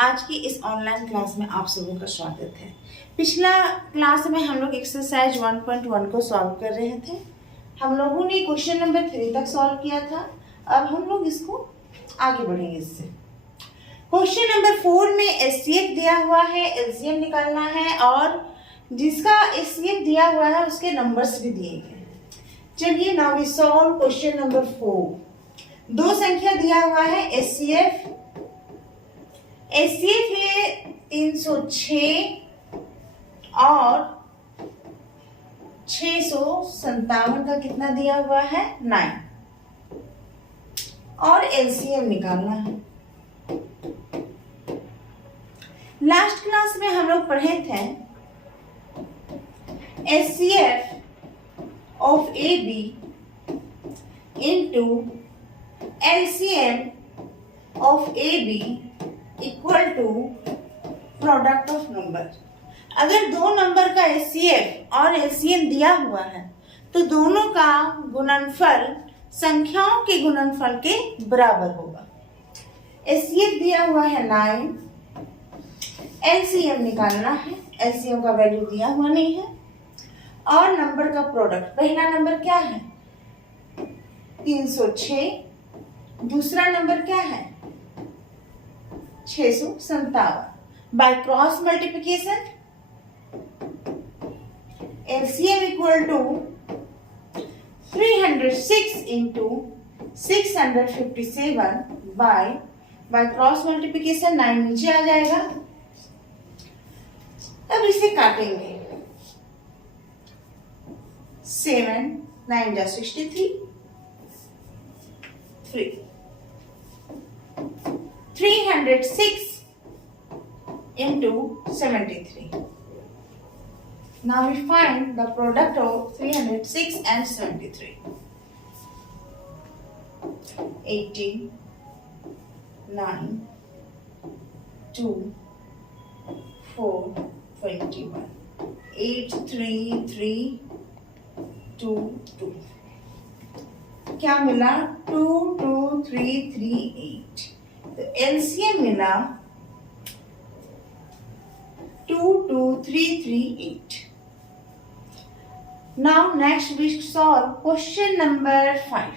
आज की इस ऑनलाइन क्लास में आप सबों का स्वागत है। पिछला क्लास में हम लोग एक्सरसाइज 1.1 को सॉल्व कर रहे थे। हम लोगों ने क्वेश्चन नंबर 3 तक सॉल्व किया था। अब हम लोग इसको आगे बढ़ेंगे इससे। क्वेश्चन नंबर 4 में एचसीएफ दिया हुआ है, एलसीएम निकालना है और जिसका एचसीएफ दिया हुआ है उसके नंबर्स भी दिए गए। चलिए now we solve question number 4। दो संख्या दिया हुआ है एचसीएफ है 306 और 657 का कितना दिया हुआ है 9 और एलसीएम निकालना है। लास्ट क्लास में हम लोग पढ़े थे HCF of A B into LCM of A B equal to product of number. अगर दो नंबर का एचसीएफ और एलसीएम दिया हुआ है तो दोनों का गुणनफल संख्याओं के गुणनफल के बराबर होगा। एचसीएफ दिया हुआ है 9, एलसीएम निकालना है। एलसीएम का वैल्यू दिया हुआ नहीं है और नंबर का प्रोडक्ट, पहला नंबर क्या है 306, दूसरा नंबर क्या है 657। By cross multiplication LCM equal to 306 into 657 by cross multiplication 9 नीचे आ जाएगा। अब इसे काटेंगे 7 9 जा 63 306 into 73. Now we find the product of 306 and 73. 18, 9, 2, 4, 21. 8, 3, 3, 2, 2. क्या मिला 2, 2, 3, 3, 8। तो एलसीएम मिला 2, 2, 3, 3, 8। Now next we solve question number 5।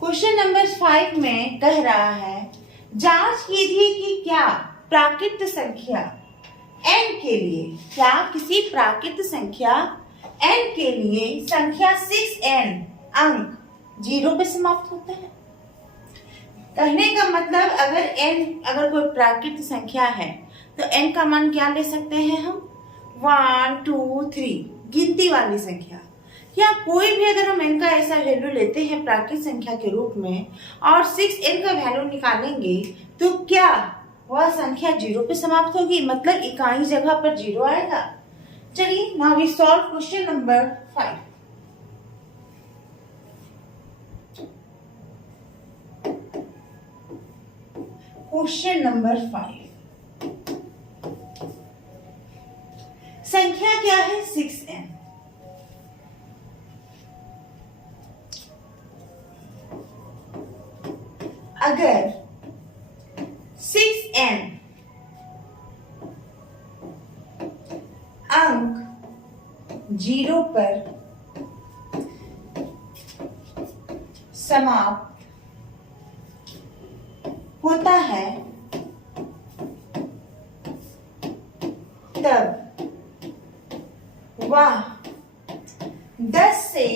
Question number 5 में कह रहा है जांच कीजिए कि क्या प्राकृत संख्या n के लिए, क्या किसी प्राकृत संख्या n के लिए संख्या 6n अंक 0 पे समाप्त होता है। कहने का मतलब अगर कोई प्राकृत संख्या है तो n का मान क्या ले सकते हैं हम 1, 2, 3 गिनती वाली संख्या, या कोई भी अगर हम n का ऐसा वैल्यू लेते हैं प्राकृत संख्या के रूप में और 6n का वैल्यू निकालेंगे तो क्या वह संख्या 0 पे समाप्त होगी, मतलब इकाई जगह पर 0 आएगा। चलिए now we solve question number 5। Question number 5 संख्या क्या है 6n। अगर 6n अंक 0 पर समाप्त होता है तब वह 10 से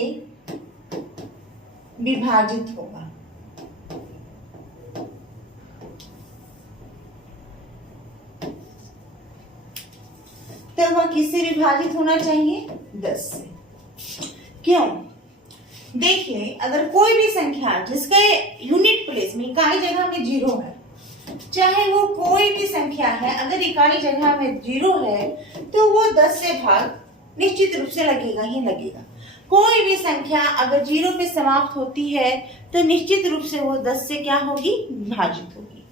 विभाजित होगा। तब वह किससे विभाजित होना चाहिए 10 से। क्यों? देखिए अगर कोई भी संख्या जिसके यूनिट प्लेस में इकाई जगह में 0 है, चाहे वो कोई भी संख्या है, अगर इकाई जगह में 0 है तो वो 10 से भाग निश्चित रूप से लगेगा ही लगेगा। कोई भी संख्या अगर 0 पे समाप्त होती है तो निश्चित रूप से वो 10 से क्या होगी विभाजित होगी।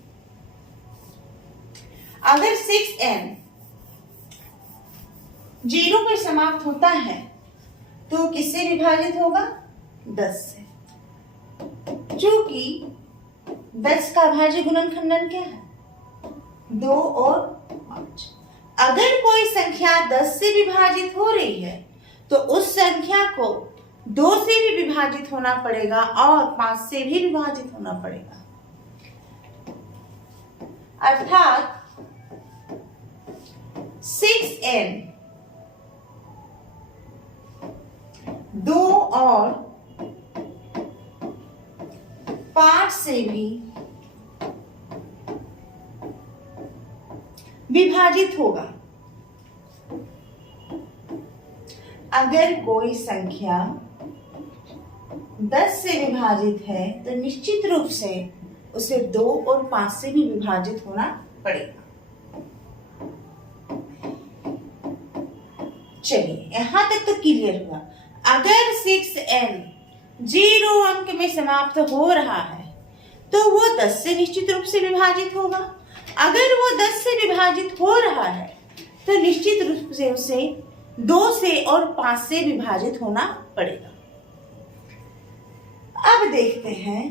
अगर 6n 0 पे समाप्त होता है तो किससे विभाजित होगा 10 से। चूंकि 10 का अभाज्य गुणनखंडन क्या है 2 और 5। अगर कोई संख्या 10 से विभाजित हो रही है तो उस संख्या को 2 से भी विभाजित होना पड़ेगा और 5 से भी विभाजित होना पड़ेगा। अर्थात 6n 2 और 5 से भी विभाजित होगा। अगर कोई संख्या 10 से विभाजित है तो निश्चित रूप से उसे 2 और 5 से भी विभाजित होना पड़ेगा। चलिए यहां तक तो क्लियर हुआ। अगर 6n 0 अंक में समाप्त हो रहा है तो वो 10 से निश्चित रूप से विभाजित होगा। अगर वो 10 से विभाजित हो रहा है तो निश्चित रूप से उसे 2 से और 5 से विभाजित होना पड़ेगा। अब देखते हैं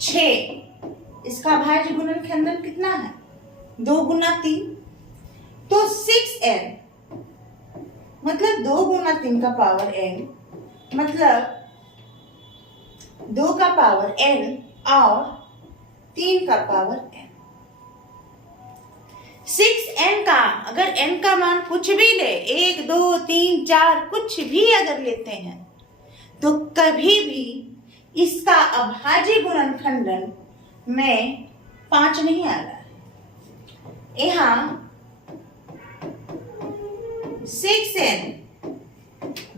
6, इसका भाज्य गुणनखंडन कितना है? 2 गुना 3, तो 6n मतलब 2 गुना 3 का पावर n, मतलब 2 का पावर n और 3 का पावर n। 6n का अगर n का मान कुछ भी ले, 1 2 3 4 कुछ भी अगर लेते हैं तो कभी भी इसका अभाज्य गुणनखंडन में 5 नहीं आ रहा है। यहाँ 6n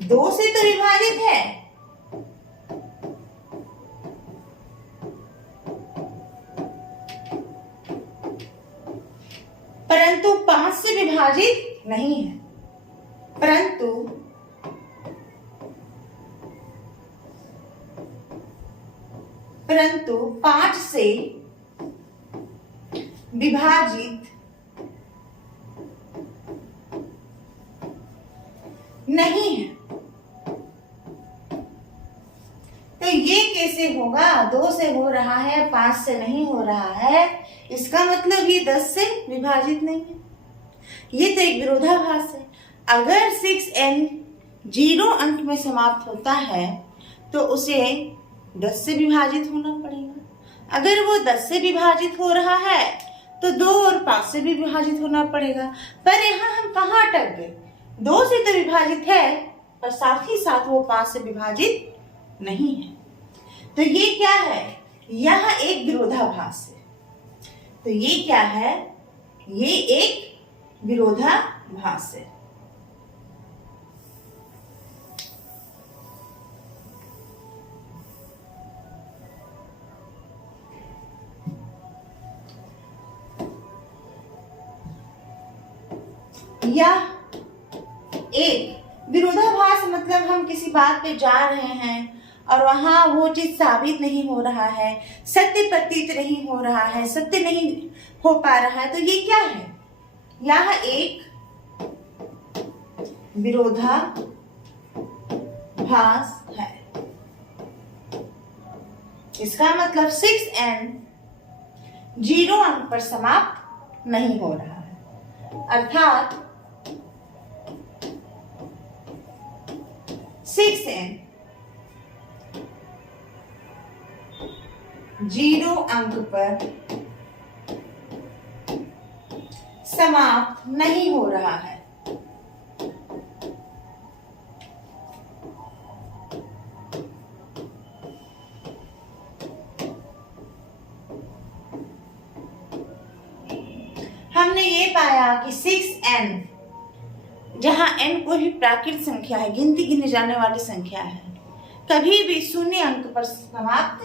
2 से तो विभाजित है, परंतु 5 से विभाजित नहीं है। परंतु 5 से विभाजित नहीं है। तो ये कैसे होगा? 2 से हो रहा है, 5 से नहीं हो रहा है, इसका मतलब ये 10 से विभाजित नहीं है। ये तो एक विरोधाभास है। अगर 6n 0 अंक में समाप्त होता है तो उसे 10 से विभाजित होना पड़ेगा। अगर वो 10 से विभाजित हो रहा है तो 2 और 5 से भी विभाजित होना पड़ेगा। पर यहाँ हम कहाँ अटक गए? 2 से तो विभाजित है पर साथ ही साथ वो 5 से विभाजित नहीं है। तो ये क्या है? यह एक विरोधाभास है। तो ये क्या है? ये एक विरोधाभास है। या एक विरोधाभास मतलब हम किसी बात पे जा रहे हैं और वहां वो चीज साबित नहीं हो रहा है, सत्य प्रतीत नहीं हो रहा है, सत्य नहीं हो पा रहा है, तो ये क्या है? यह एक विरोधाभास है। इसका मतलब 6n 0 अंक पर समाप्त नहीं हो रहा है। अर्थात 6n 0 अंक पर समाप्त नहीं हो रहा है। हमने ये पाया कि 6n जहां n कोई भी प्राकृत संख्या है, गिनती गिने जाने वाली संख्या है, कभी भी 0 अंक पर समाप्त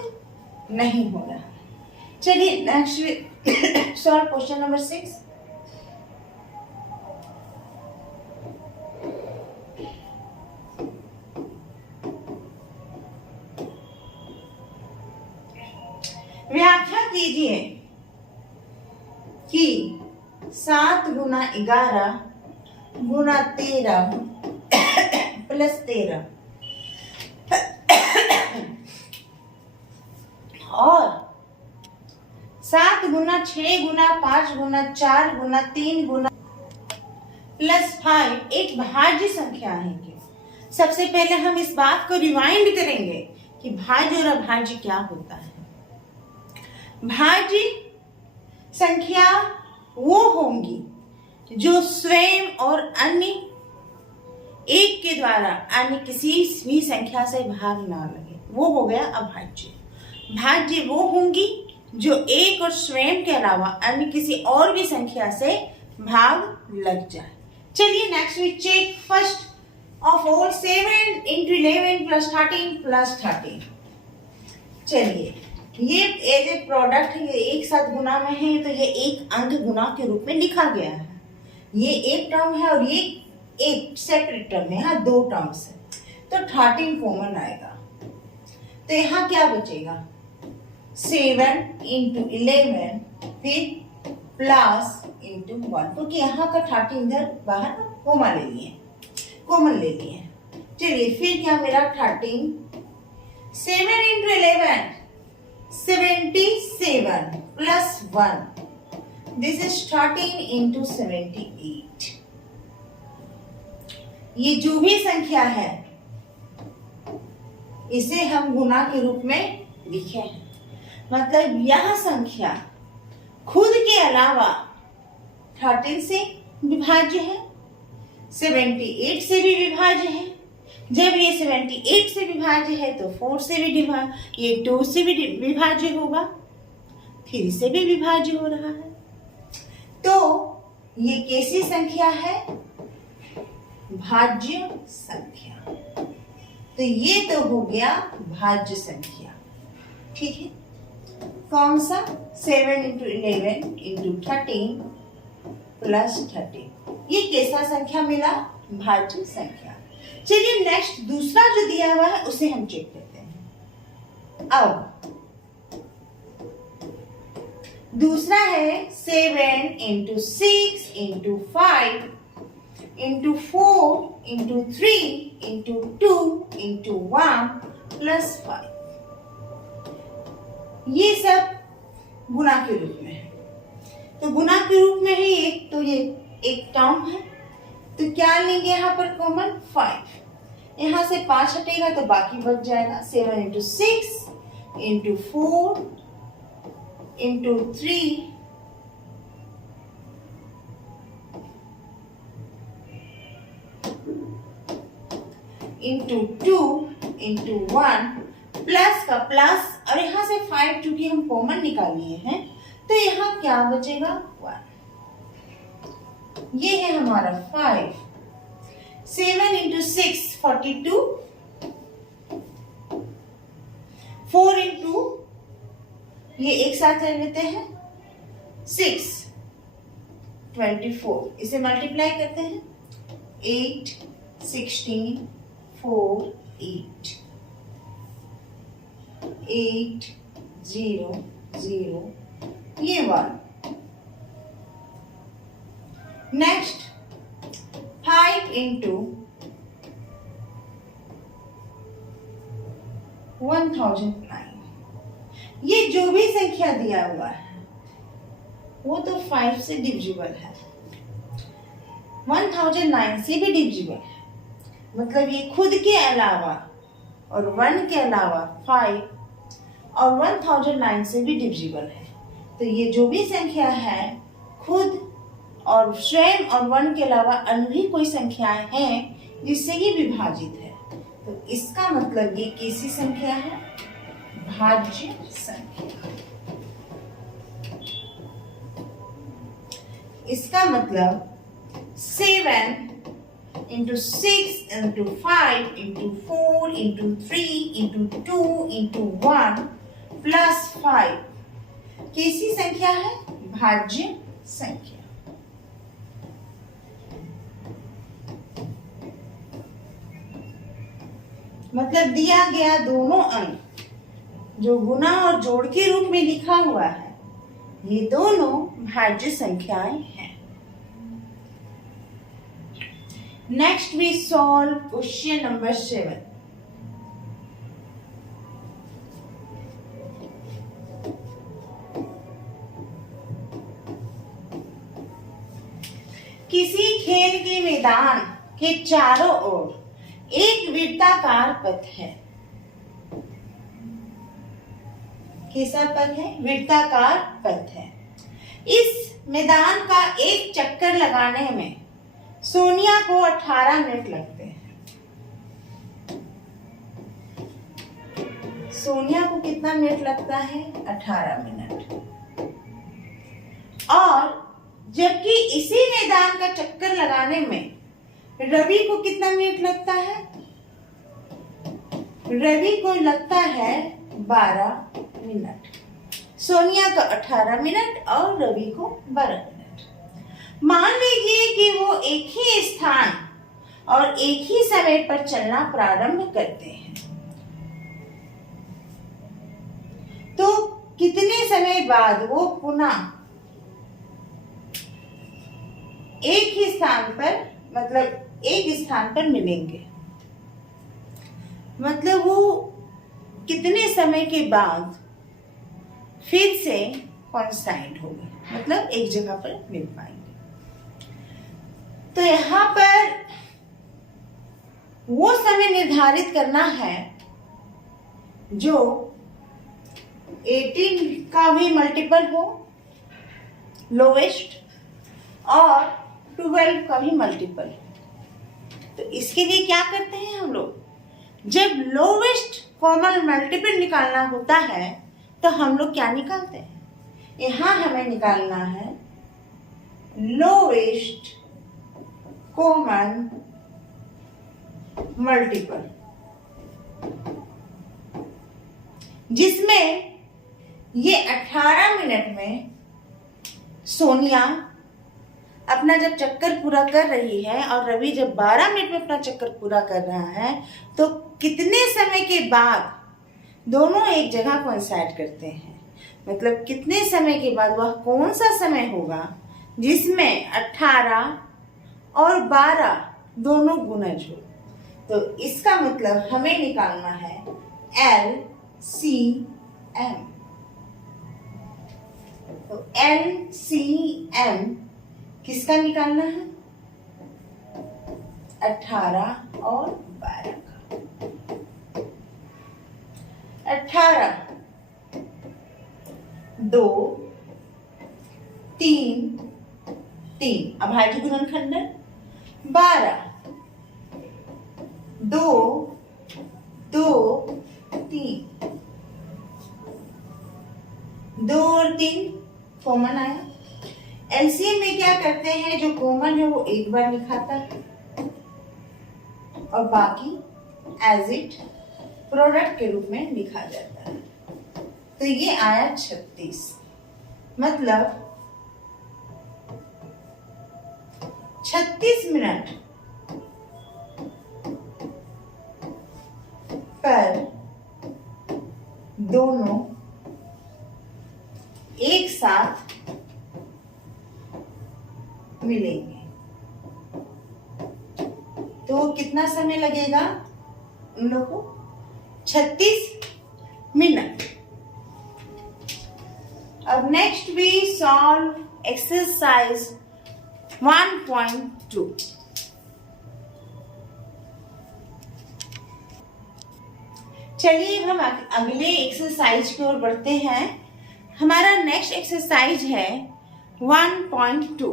नहीं हो रहा। चलिए नेक्स्ट सॉल्व क्वेश्चन नंबर 6। व्याख्या कीजिए कि 7 गुना 11 गुना 13 प्लस 13 और 7 गुना 6 गुना 5 गुना 4 गुना 3 गुना प्लस 5 एक भाज्य संख्या है क्या? सबसे पहले हम इस बात को रिवाइंड करेंगे कि भाज्य और अभाज्य क्या होता है। भाज्य संख्या वो होंगी जो स्वयं और अन्य एक के द्वारा अन्य किसी भी संख्या से भाग ना लगे, वो हो गया अभाज्य। भाज्य वो होंगी जो एक और स्वयं के अलावा अन्य किसी और भी संख्या से भाग लग जाए। चलिए next we check first of all 7 into 11 plus 13 plus 13। चलिए ये एज ए प्रोडक्ट ये एक साथ गुना में है, तो ये एक अंक गुना के रूप में लिखा गया है। ये एक टर्म है और ये एक सेपरेट टर्म है, यहाँ दो टर्म्स है, तो 13 कॉमन आएगा। तो यहाँ क्या बचेगा? 7 into 11 फिर प्लस इंटू 1, क्योंकि यहाँ का 13 इधर बाहर कॉमन ले लिए। चलिए फिर क्या मिला? 13 7 into 11 77 plus 1, this is 13 into 78। ये जो भी संख्या है इसे हम गुना के रूप में लिखे हैं, मतलब यह संख्या खुद के अलावा 13 से विभाज्य है, 78 से भी विभाज्य है। जब ये 78 से विभाज्य है तो 4 से भी ये 2 से भी विभाज्य होगा, 3 से भी विभाज्य हो रहा है। तो ये कैसी संख्या है? भाज्य संख्या। तो ये तो हो गया भाज्य संख्या, ठीक है। कौन सा? 7 into 11 into 13 plus 13, ये कैसा संख्या मिला? भाज्य संख्या। चलिए नेक्स्ट दूसरा जो दिया हुआ है उसे हम चेक करते हैं। अब दूसरा है 7 into 6 into 5 into 4 into 3 into 2 into 1 plus 5। ये सब गुना के रूप में है, तो गुना के रूप में ही एक तो ये एक टर्म है, तो क्या लेंगे यहाँ पर कॉमन? 5। यहाँ से 5 हटेगा तो बाकी बच जाएगा 7 into 6 into 4 into 3 into 2 into 1 plus का प्लस, और यहाँ से 5 चूंकि हम कॉमन निकाल लिए हैं तो यहाँ क्या बचेगा? 1। ये है हमारा 5। 7 into 6 42, 4 into ये एक साथ ले लेते हैं 6 24, इसे मल्टीप्लाई करते हैं 8 16 4 8 8 0 0, ये 1। नेक्स्ट 5 into 1009, ये जो भी संख्या दिया हुआ है वो तो 5 से डिविजिबल है, 1009 से भी डिविजिबल है, मतलब ये खुद के अलावा और 1 के अलावा 5 और 1009 से भी डिविजिबल है। तो ये जो भी संख्या है खुद और स्वयं और 1 के अलावा अन्य भी कोई संख्याएं हैं जिससे ये विभाजित है, तो इसका मतलब ये कैसी संख्या है? भाज्य संख्या। इसका मतलब 7 into 6 into 5 into 4 into 3 into 2 into 1 plus 5 कैसी संख्या है? भाज्य संख्या। मतलब दिया गया दोनों अंक जो गुना और जोड़ के रूप में लिखा हुआ है, ये दोनों भाज्य संख्याएं हैं। Next we solve question number 7। किसी खेल के मैदान के चारों ओर एक वृत्ताकार पथ है। कैसा पथ है? वृत्ताकार पथ है। इस मैदान का एक चक्कर लगाने में सोनिया को 18 मिनट लगते हैं। सोनिया को कितना मिनट लगता है? 18 मिनट। और जबकि इसी मैदान का चक्कर लगाने में रवि को कितना मिनट लगता है? रवि को लगता है 12 मिनट। सोनिया को 18 मिनट और रवि को 12 मिनट। मान लीजिए कि वो एक ही स्थान और एक ही समय पर चलना प्रारंभ करते हैं, तो कितने समय बाद वो पुनः एक ही स्थान पर, मतलब एक स्थान पर मिलेंगे? मतलब वो कितने समय के बाद फिर से कॉन्साइड होंगे, मतलब एक जगह पर मिल पाएंगे। तो यहाँ पर वो समय निर्धारित करना है जो 18 का भी मल्टीपल हो, लोवेस्ट, और 12 का भी मल्टीपल। तो इसके लिए क्या करते हैं हम लोग? जब लोवेस्ट कॉमन मल्टीपल निकालना होता है तो हम लोग क्या निकालते हैं? यहां हमें निकालना है लोवेस्ट कॉमन मल्टीपल, जिसमें ये 18 मिनट में सोनिया अपना जब चक्कर पूरा कर रही है और रवि जब 12 मिनट में अपना चक्कर पूरा कर रहा है, तो कितने समय के बाद दोनों एक जगह कोइंसाइड करते हैं? मतलब कितने समय के बाद, वह कौन सा समय होगा जिसमें 18 और 12 दोनों गुणज हो? तो इसका मतलब हमें निकालना है LCM। तो LCM किसका निकालना है? 18 और 12 का। 18 2 3 3 अभाज्य गुणनखंड। 12 2 2 3 2 और 3 कॉमन आया। एलसीएम में क्या करते हैं, जो कॉमन है वो एक बार लिखाता है और बाकी एज इट प्रोडक्ट के रूप में लिखा जाता है। तो ये आया 36। मतलब 36 मिनट पर दोनों एक साथ मिलेंगे। तो कितना समय लगेगा उन लोगों को? 36 मिनट। अब नेक्स्ट वी सॉल्व एक्सरसाइज 1.2। चलिए हम अगले एक्सरसाइज की ओर बढ़ते हैं। हमारा नेक्स्ट एक्सरसाइज है 1.2।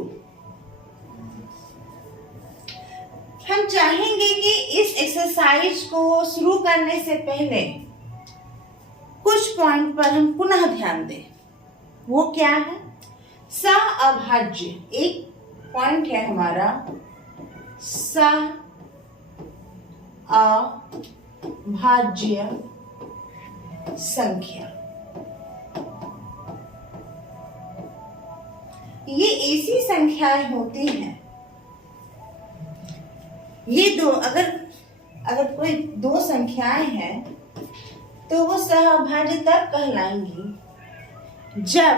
हम चाहेंगे कि इस एक्सरसाइज को शुरू करने से पहले कुछ पॉइंट पर हम पुनः ध्यान दें। वो क्या है? सहअभाज्य। एक पॉइंट है हमारा सहअभाज्य संख्या। ये ऐसी संख्याएं होती हैं, ये दो, अगर कोई दो संख्याएं हैं तो वो सहअभाज्य तब कहलाएंगी जब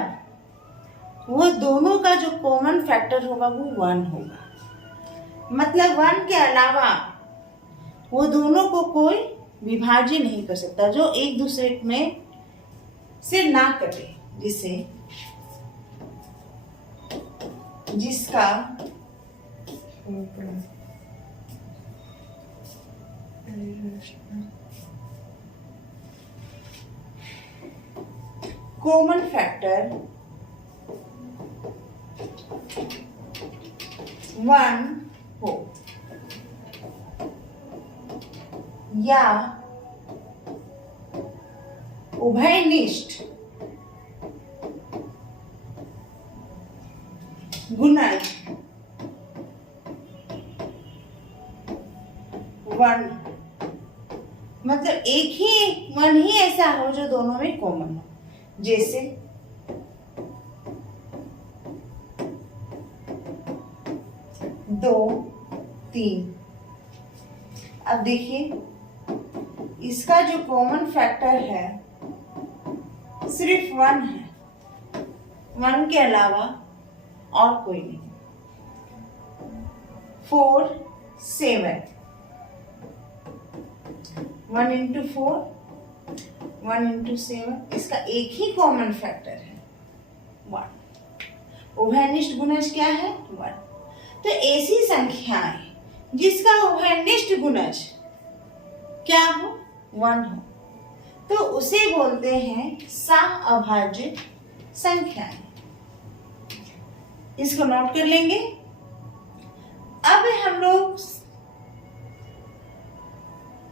वो दोनों का जो कॉमन फैक्टर होगा वो 1 होगा। मतलब 1 के अलावा वो दोनों को कोई विभाज्य नहीं कर सकता, जो एक दूसरे में से ना कटे, जिसका कॉमन फैक्टर 1 हो या उभयनिष्ठ गुणज 1, मतलब एक ही 1 ही ऐसा हो जो दोनों में कॉमन हो, जैसे 2, 3। अब देखिए इसका जो कॉमन फैक्टर है सिर्फ 1 है, 1 के अलावा और कोई नहीं। 4, 7, 1 into 4, 1 into 7, इसका एक ही कॉमन फैक्टर है 1। उभयनिष्ठ गुणज क्या है? 1। तो ऐसी संख्याएं जिसका उभयनिष्ठ गुणज क्या हो? 1 हो, तो उसे बोलते हैं सह-अभाज्य संख्याएं। इसको नोट कर लेंगे। अब हम लोग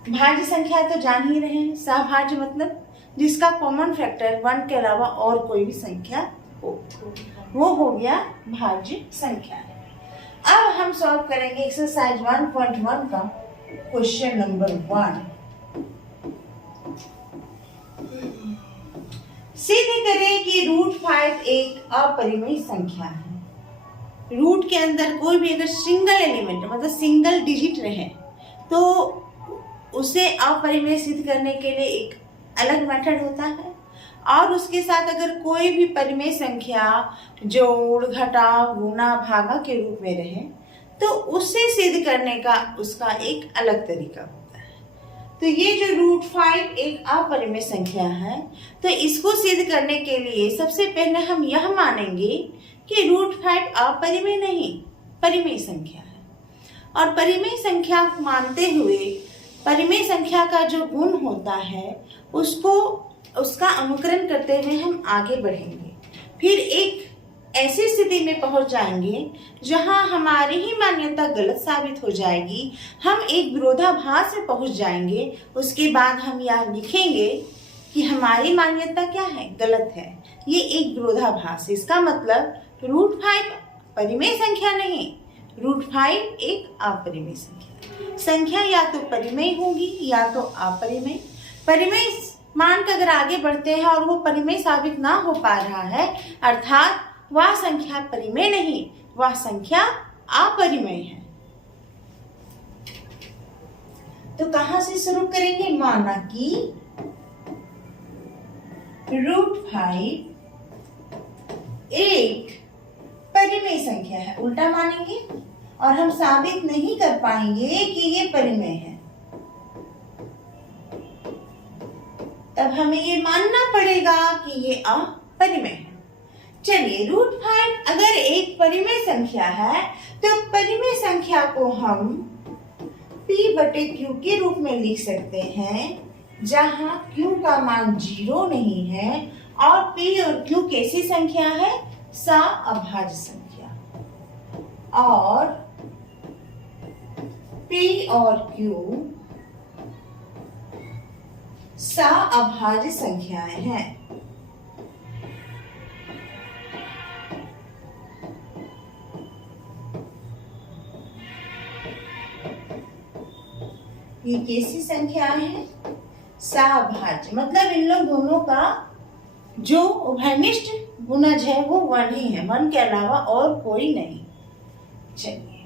भाज्य संख्या तो जान ही रहे हैं। सहभाज्य मतलब जिसका कॉमन फैक्टर 1 के अलावा और कोई भी संख्या हो, वो हो गया भाज्य संख्या। अब हम सॉल्व करेंगे एक्सरसाइज 1.1 का क्वेश्चन नंबर 1। सिद्ध करें कि √5 एक अपरिमेय संख्या है। रूट के अंदर कोई भी अगर सिंगल एलिमेंट मतलब सिंगल डिजिट रहे तो उसे अपरिमेय सिद्ध करने के लिए एक अलग मेथड होता है, और उसके साथ अगर कोई भी परिमेय संख्या जोड़, घटाव, गुणा, भागा के रूप में रहे तो उसे सिद्ध करने का उसका एक अलग तरीका होता है। तो ये जो √5 एक अपरिमेय संख्या है, तो इसको सिद्ध करने के लिए सबसे पहले हम यह मानेंगे कि √5 अपरिमेय नहीं, परिमेय संख्या है। और परिमेय संख्या मानते हुए परिमेय संख्या का जो गुण होता है उसका अनुकरण करते हुए हम आगे बढ़ेंगे। फिर एक ऐसी स्थिति में पहुंच जाएंगे जहां हमारी ही मान्यता गलत साबित हो जाएगी, हम एक विरोधाभास में पहुंच जाएंगे। उसके बाद हम यह लिखेंगे कि हमारी मान्यता क्या है? गलत है। ये एक विरोधाभास। इसका मतलब √5 परिमेय संख्या नहीं, √5 एक अपरिमेय संख्या या तो परिमेय होगी या तो अपरिमेय। परिमेय मान कर अगर आगे बढ़ते हैं और वो परिमेय साबित ना हो पा रहा है, अर्थात वह संख्या परिमेय नहीं, वह संख्या अपरिमेय है। तो कहां से शुरू करेंगे? माना कि √5 एक परिमेय संख्या है, उल्टा मानेंगे और हम साबित नहीं कर पाएंगे कि ये परिमेय है। तब हमें ये मानना पड़ेगा कि ये अपरिमेय है। चलिए, √5 अगर एक परिमेय संख्या है तो परिमेय संख्या को हम p/q के रूप में लिख सकते हैं, जहां q का मान 0 नहीं है और p और q कैसी संख्या है? सह-अभाज्य संख्या। और p और q सह-अभाज्य संख्याएं हैं। ये कैसी संख्याएं हैं? सह-अभाज्य, मतलब इन लोग दोनों का जो उभयनिष्ठ गुणज है वो 1 ही है, 1 के अलावा और कोई नहीं। चलिए,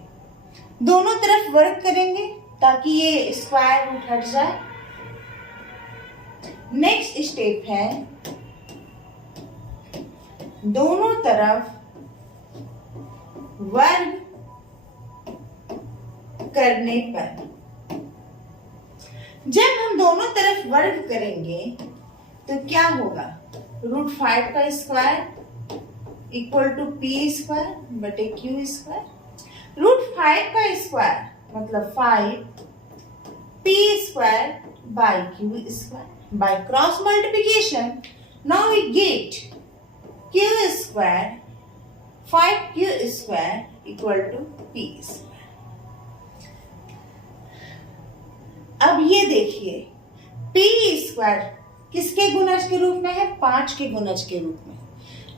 दोनों तरफ वर्ग करेंगे ताकि ये स्क्वायर रूट हट जाए। नेक्स्ट स्टेप है दोनों तरफ वर्ग करने पर, जब हम दोनों तरफ वर्ग करेंगे तो क्या होगा? √5 का स्क्वायर इक्वल टू p² बटे q²। √5 का स्क्वायर मतलब 5p square by q square by cross multiplication now we get q square 5q square equal to p square. अब ये देखिए p स्क्वायर किसके गुणज के रूप में है? 5 के गुणज के रूप में।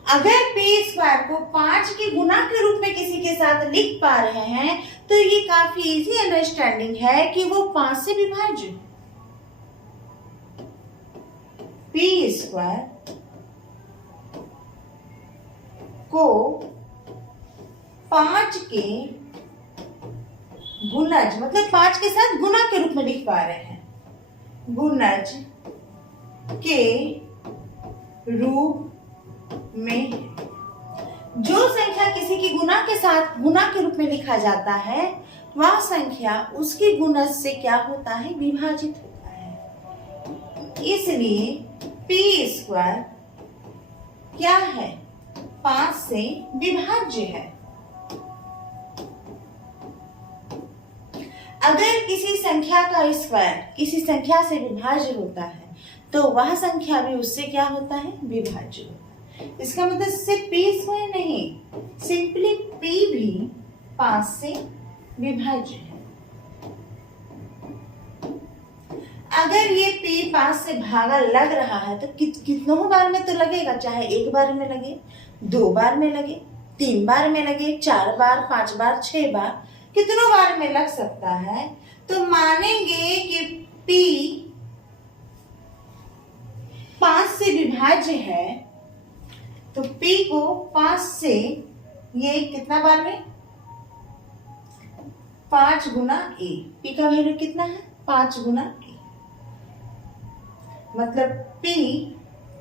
अगर p स्क्वायर को 5 के गुना के रूप में किसी के साथ लिख पा रहे हैं तो ये काफी इजी अंडरस्टैंडिंग है कि वो 5 से विभाज्य है। p स्क्वायर को 5 के गुणज मतलब 5 के साथ गुना के रूप में लिख पा रहे हैं, गुणज के रूप में। जो संख्या किसी की गुना के साथ गुना के रूप में लिखा जाता है वह संख्या उसके गुणज से क्या होता है? विभाजित होता है। इसलिए p स्क्वायर क्या है? 5 से विभाज्य है। अगर किसी संख्या का स्क्वायर किसी संख्या से विभाज्य होता है तो वह संख्या भी उससे क्या होता है? विभाज्य होता है। इसका मतलब सिर्फ p स्क्वायर नहीं, सिंपली p भी 5 से विभाज्य है। अगर ये p 5 से भागा लग रहा है तो कितनों बार में तो लगेगा, चाहे एक बार में लगे, 2 बार में लगे, 3 बार में लगे, 4 बार, 5 बार, 6 बार, कितनों बार में लग सकता है। तो मानेंगे कि p 5 से विभाज्य है तो p को 5 से ये कितना बार में? 5 गुना a। p का वैल्यू कितना है? 5 गुना a। मतलब p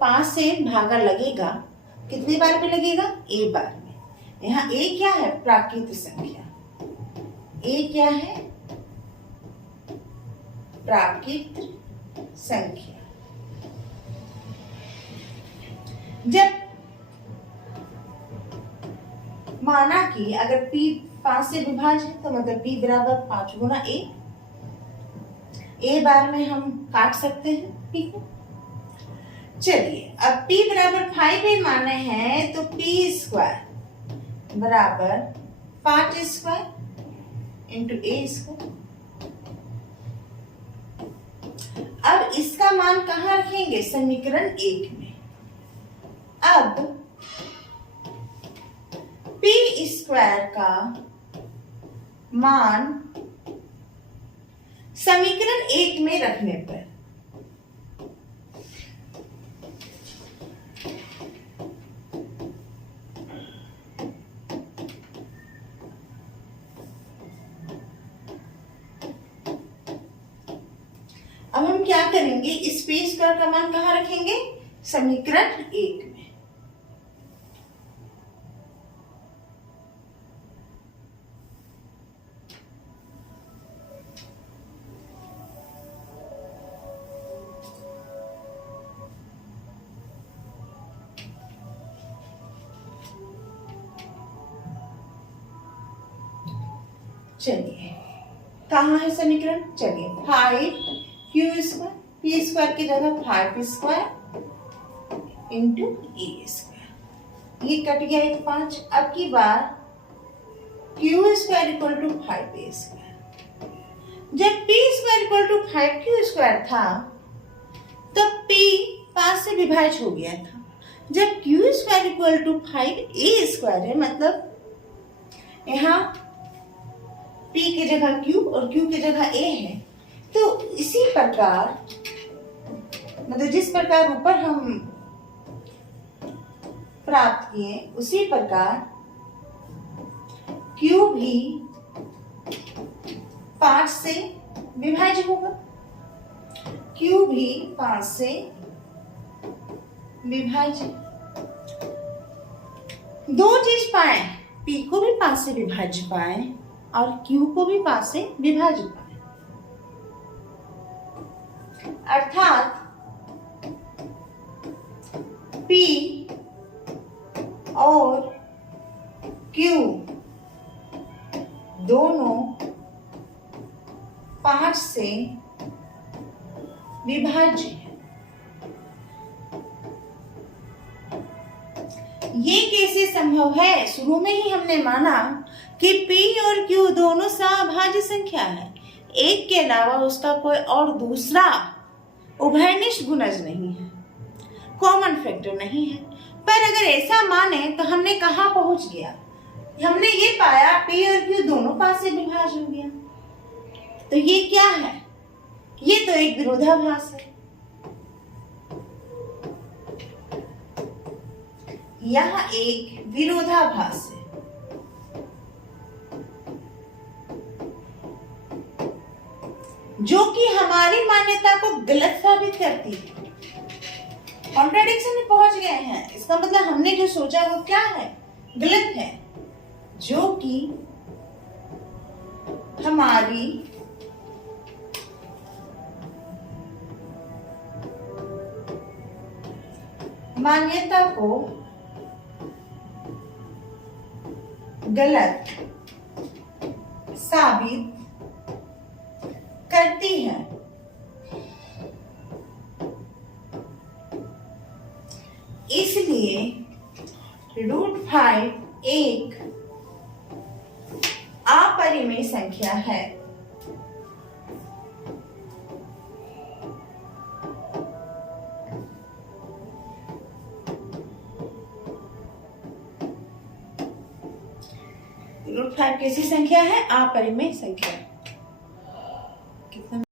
5 से भागा लगेगा, कितनी बार में लगेगा? a बार में। यहाँ a क्या है? प्राकृत संख्या। a क्या है? प्राकृत संख्या। जब माना कि अगर p 5 से विभाज्य है तो मतलब p बराबर 5 गुना a बार में हम काट सकते हैं p को। चलिए अब p बराबर 5a माने हैं तो p स्क्वायर बराबर 5 स्क्वायर इंटू a स्क्वायर। अब इसका मान कहाँ रखेंगे? समीकरण 1 में। अब p स्क्वायर का मान समीकरण 1 में रखने पर अब हम क्या करेंगे? इस p स्क्वायर का मान कहाँ रखेंगे? समीकरण 1 में। चलिए कहाँ है समीकरण? चलिए 5q स्क्वायर, p स्क्वायर की जगह 5 स्क्वायर इंटू a स्क्वायर, ये कट गया एक 5। अब की बार q square equal to 5a square. जब p square equal to 5q square था तब p 5 से विभाज्य हो गया था। जब q square equal to 5a square है मतलब यहाँ p की जगह q और q की जगह a है, तो इसी प्रकार मतलब जिस प्रकार ऊपर हम प्राप्त किए उसी प्रकार q भी 5 से विभाज्य होगा। q भी 5 से विभाज्य। दो चीज पाए, p को भी 5 से विभाज्य पाए और q को भी 5 से विभाज्य पाए। अर्थात p और q दोनों 5 से विभाज्य है। ये कैसे संभव है? शुरू में ही हमने माना कि P और Q दोनों सभाज्य संख्या है, एक के अलावा उसका कोई और दूसरा उभयनिष्ठ गुणज नहीं है, कॉमन फैक्टर नहीं है। पर अगर ऐसा माने तो हमने कहाँ पहुंच गया? हमने ये पाया P और Q दोनों 5 से विभाज्य हो गया। तो ये क्या है? ये तो एक विरोधाभास है। यह एक विरोधाभास है। जो कि हमारी मान्यता को गलत साबित करती है। कॉन्ट्राडिक्शन में पहुंच गए हैं। इसका मतलब हमने जो सोचा वो क्या है? गलत है। जो कि हमारी मान्यता को गलत साबित करती है। इसलिए √5 एक अपरिमेय संख्या है। √5 कैसी संख्या है? अपरिमेय संख्या।